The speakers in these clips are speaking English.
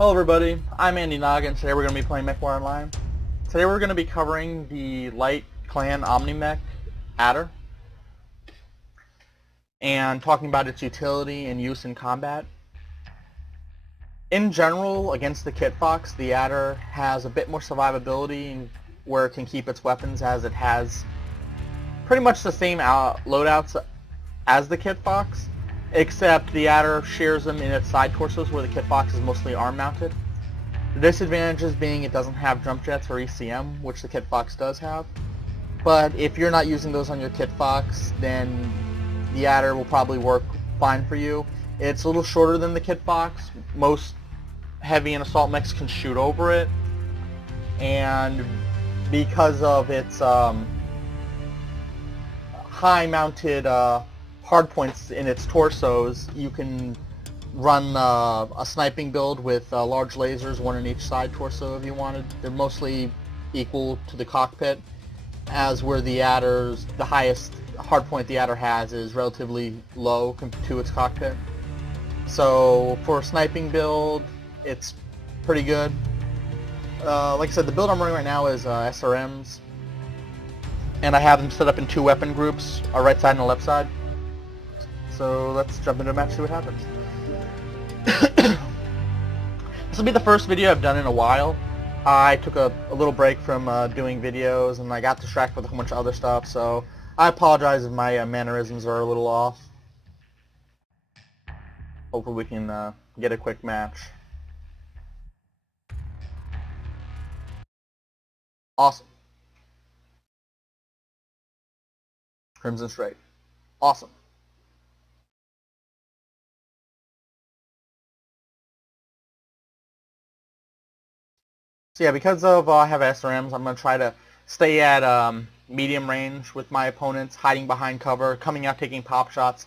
Hello everybody, I'm AndiNaga and today we're going to be playing Mechwarrior Online. Today we're going to be covering the Light Clan Omni-Mech adder and talking about its utility and use in combat. In general, against the Kit Fox, the adder has a bit more survivability where it can keep its weapons, as it has pretty much the same loadouts as the Kit Fox, except the adder shares them in its side torsos where the Kit Fox is mostly arm mounted. The disadvantages being it doesn't have jump jets or ECM, which the Kit Fox does have. But if you're not using those on your Kit Fox, then the adder will probably work fine for you. It's a little shorter than the Kit Fox. Most heavy and assault mechs can shoot over it, and because of its high mounted hard points in its torsos, you can run a sniping build with large lasers, one in each side torso if you wanted. They're mostly equal to the cockpit, as where the adder's, the highest hard point the adder has is relatively low compared to its cockpit. So for a sniping build, it's pretty good. Like I said, the build I'm running right now is SRMs, and I have them set up in two weapon groups, a right side and a left side. So let's jump into a match, see what happens. This will be the first video I've done in a while. I took a little break from doing videos, and I got distracted with a whole bunch of other stuff, so I apologize if my mannerisms are a little off. Hopefully we can get a quick match. Awesome. Crimson straight. Awesome. So yeah, because of I have SRMs, I'm going to try to stay at medium range with my opponents, hiding behind cover, coming out taking pop shots,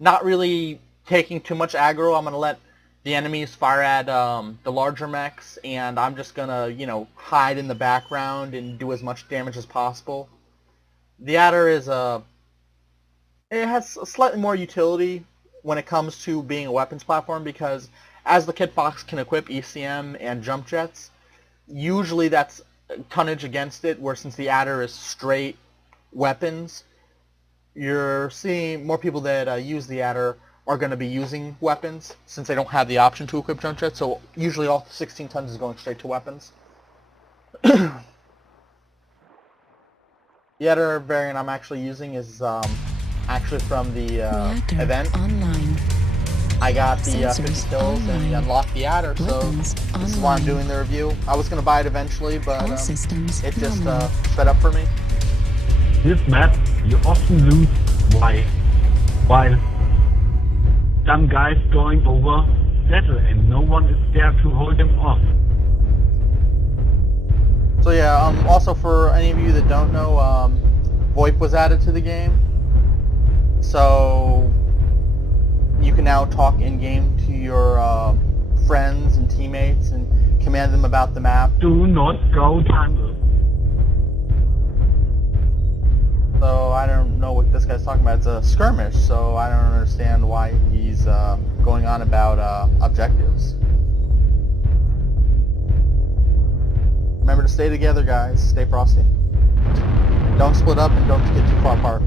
not really taking too much aggro. I'm going to let the enemies fire at the larger mechs, and I'm just going to, you know, hide in the background and do as much damage as possible. The adder is it has a slightly more utility when it comes to being a weapons platform, because as the Kit Fox can equip ECM and jump jets, usually that's tonnage against it, where since the adder is straight weapons, you're seeing more people that use the adder are going to be using weapons, since they don't have the option to equip jump jets, so usually all 16 tons is going straight to weapons. The adder variant I'm actually using is actually from the event. Online. I got the 50 kills and unlocked the adder, so this is why I'm doing the review. I was going to buy it eventually, but it just sped up for me. This map, you often lose while some guys going over settle and no one is there to hold them off. So yeah, also for any of you that don't know, VoIP was added to the game, so you can now talk in-game to your friends and teammates and command them about the map. Do not go tunnel. So I don't know what this guy's talking about. It's a skirmish, so I don't understand why he's going on about objectives. Remember to stay together, guys. Stay frosty. Don't split up and don't get too far apart.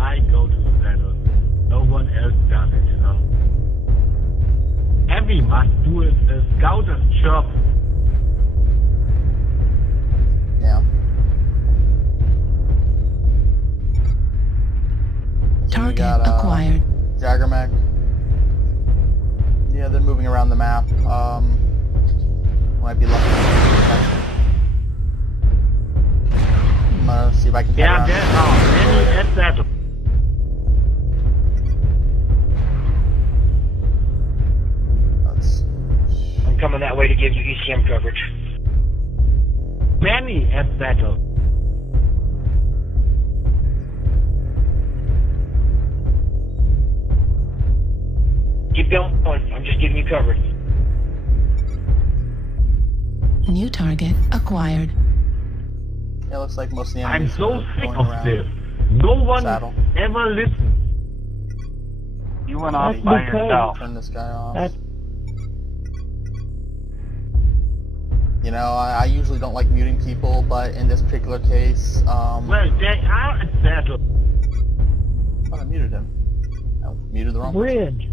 I go to the battle. No one else does it, you know. Heavy must do a scouter's job. Yeah. Target acquired. Jaggermech. Yeah, they're moving around the map. Might be lucky. I'm gonna see if I can get around. Yeah, at that. I'm coming that way to give you ECM coverage. Many at battle. Keep going. I'm just giving you coverage. New target acquired. It looks like most of the I'm enemies so are sick going of around this. No one saddle. ever listens. You went off That's by because- yourself. Turn this guy off. That's You know, I usually don't like muting people, but in this particular case, Well, they are settled. I thought I muted him. I muted the wrong person. bridge.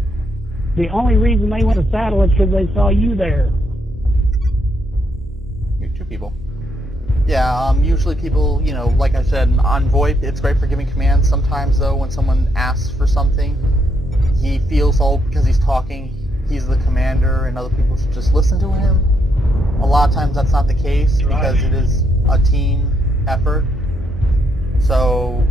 The only reason they went to saddle is because they saw you there. Mute two people. Yeah, usually people, you know, like I said, on VoIP, it's great for giving commands. Sometimes, though, when someone asks for something, he feels because he's talking, he's the commander, and other people should just listen to him. A lot of times that's not the case because it is a team effort. So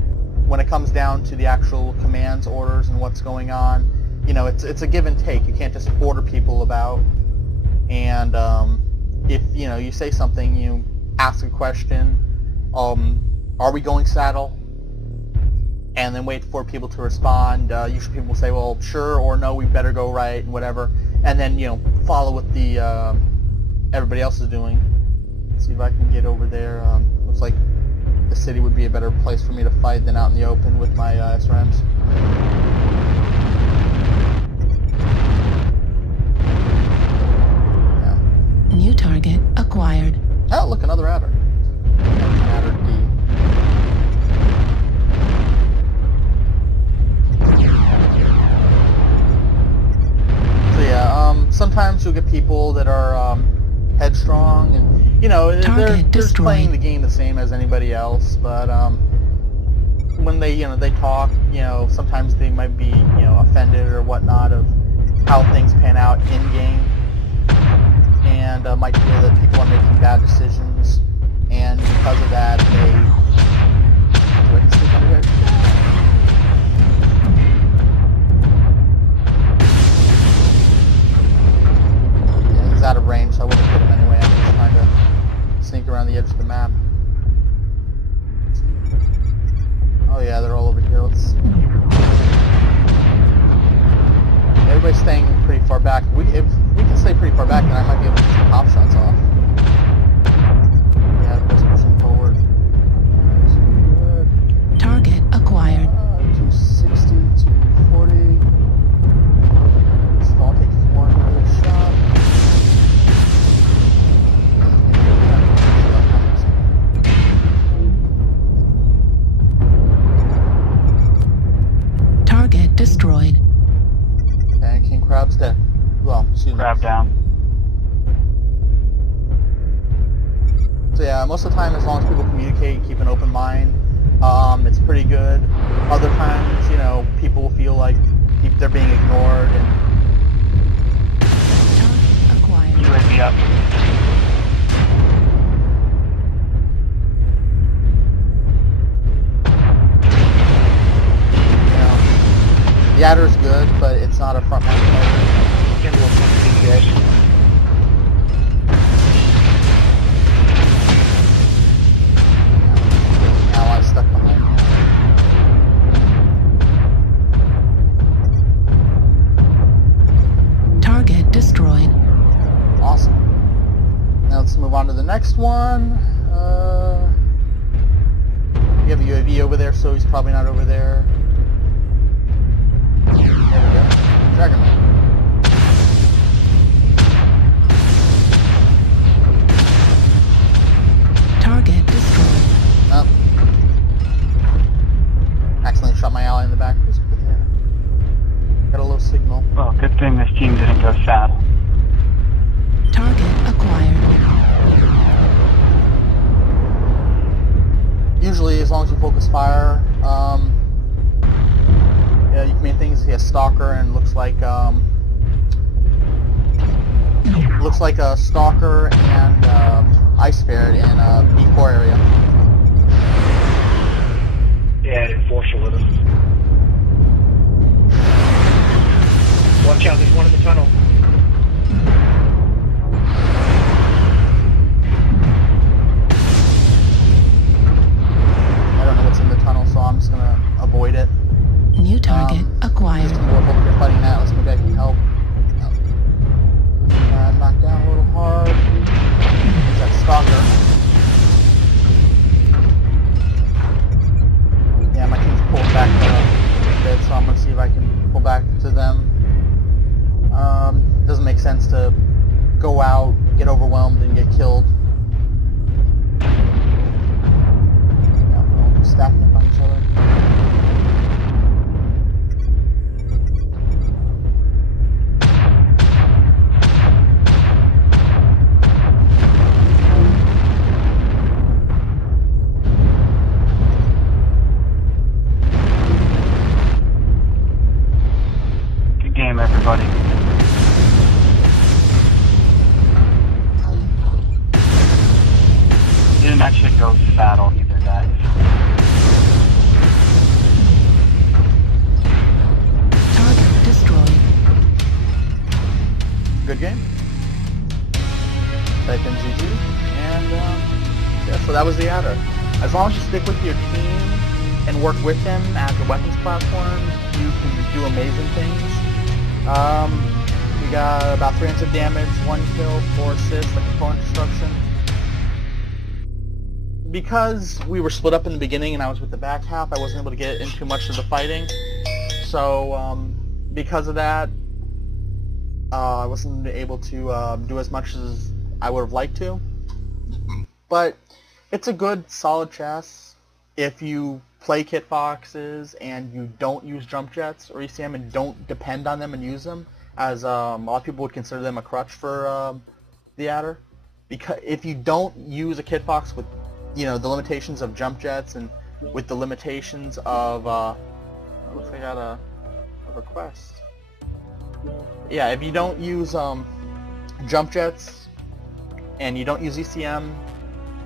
when it comes down to the actual commands, orders, and what's going on, you know, it's a give and take. You can't just order people about. And if, you know, you say something, you ask a question, are we going saddle? And then wait for people to respond. Usually people will say, well, sure, or no, we better go right, and whatever. And then, you know, follow what the everybody else is doing. Let's see if I can get over there. Looks like the city would be a better place for me to fight than out in the open with my SRMs. Yeah. New target acquired. Oh, look, another adder. Adder D. So yeah, sometimes you'll get people that are headstrong, and you know they're just playing the game the same as anybody else. But when they they talk, sometimes they might be offended or whatnot of how things pan out in game, and might feel that people are making bad decisions, and because of that they. Do I can speak under here? Out of range, so I wouldn't hit him anyway. I'm just trying to sneak around the edge of the map. Oh yeah, they're all over here. Everybody's staying pretty far back. If we can stay pretty far back, then I might be able to get some pop shots off. Yeah, everybody's pushing forward. Good. Target acquired. 260, 240. I'll take one good shot. Target destroyed. And King Crab's dead. Well, excuse me. Crab down. So yeah, most of the time, as long as people communicate and keep an open mind, it's pretty good. Other times, people will feel like they're being ignored and... Target acquired. UAV up. The adder's good, but it's not a front-line player. Can look at you guys. Ally stuck behind me. Target destroyed. Awesome. Now let's move on to the next one. You have a UAV over there, so he's probably not over there. There we go. Dragonman. Target destroyed. Oh. Accidentally shot my ally in the back. Yeah. Got a low signal. Well, good thing this team didn't go saddle. Target acquired. Usually, as long as you focus fire, you can make things. He has Stalker and looks like a Stalker and Ice Ferret in a B4 area. Yeah, Enforcer with us. Watch out, there's one in the tunnel. I don't know what's in the tunnel, so I'm just gonna avoid it. New target acquired. Just more hope you're fighting that. Let's maybe I can help. Knocked down a little hard. There's that Stalker. Yeah, my team's pulling back a bit, so I'm gonna see if I can pull back to them. Doesn't make sense to go out, get overwhelmed, and get killed. Yeah, well, stacking up on each other. Good game, everybody. Didn't actually go to battle either, guys. Target destroyed. Good game. Type in GG, and yeah, so that was the adder. As long as you stick with your team and work with him as a weapons platform, you can do amazing things. We got about 300 damage, 1 kill, 4 assists, like component destruction. Because we were split up in the beginning and I was with the back half, I wasn't able to get into much of the fighting. So because of that, I wasn't able to do as much as I would have liked to. But it's a good, solid chess if you play kit boxes and you don't use jump jets or ECM and don't depend on them and use them, as a lot of people would consider them a crutch for the adder. Because if you don't use a kit box with, you know, the limitations of jump jets and with the limitations of looks like I got a request. Yeah, if you don't use jump jets and you don't use ECM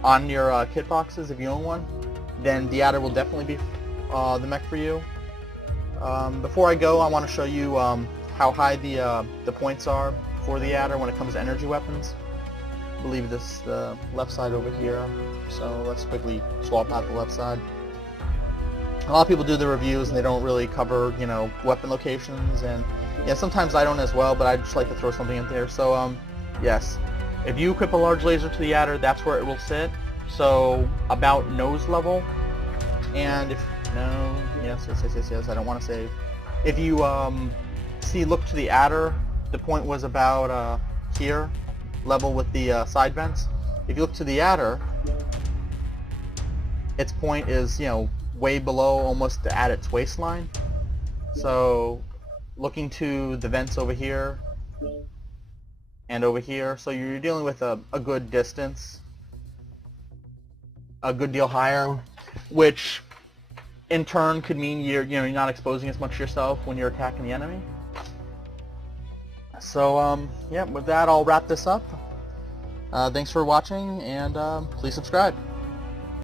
on your kit boxes, if you own one, then the adder will definitely be the mech for you. Before I go, I want to show you how high the points are for the adder when it comes to energy weapons. I believe this the left side over here, so let's quickly swap out the left side. A lot of people do the reviews and they don't really cover, you know, weapon locations, and yeah, sometimes I don't as well, but I just like to throw something in there. So yes, if you equip a large laser to the adder, that's where it will sit, so about nose level. And if no, yes, I don't want to save. If you look to the adder, the point was about here, level with the side vents. If you look to the adder, its point is, you know, way below, almost at its waistline. So looking to the vents over here and over here, so you're dealing with a good distance, a good deal higher, which in turn could mean you're not exposing as much yourself when you're attacking the enemy. So yeah, with that I'll wrap this up. Thanks for watching, and please subscribe.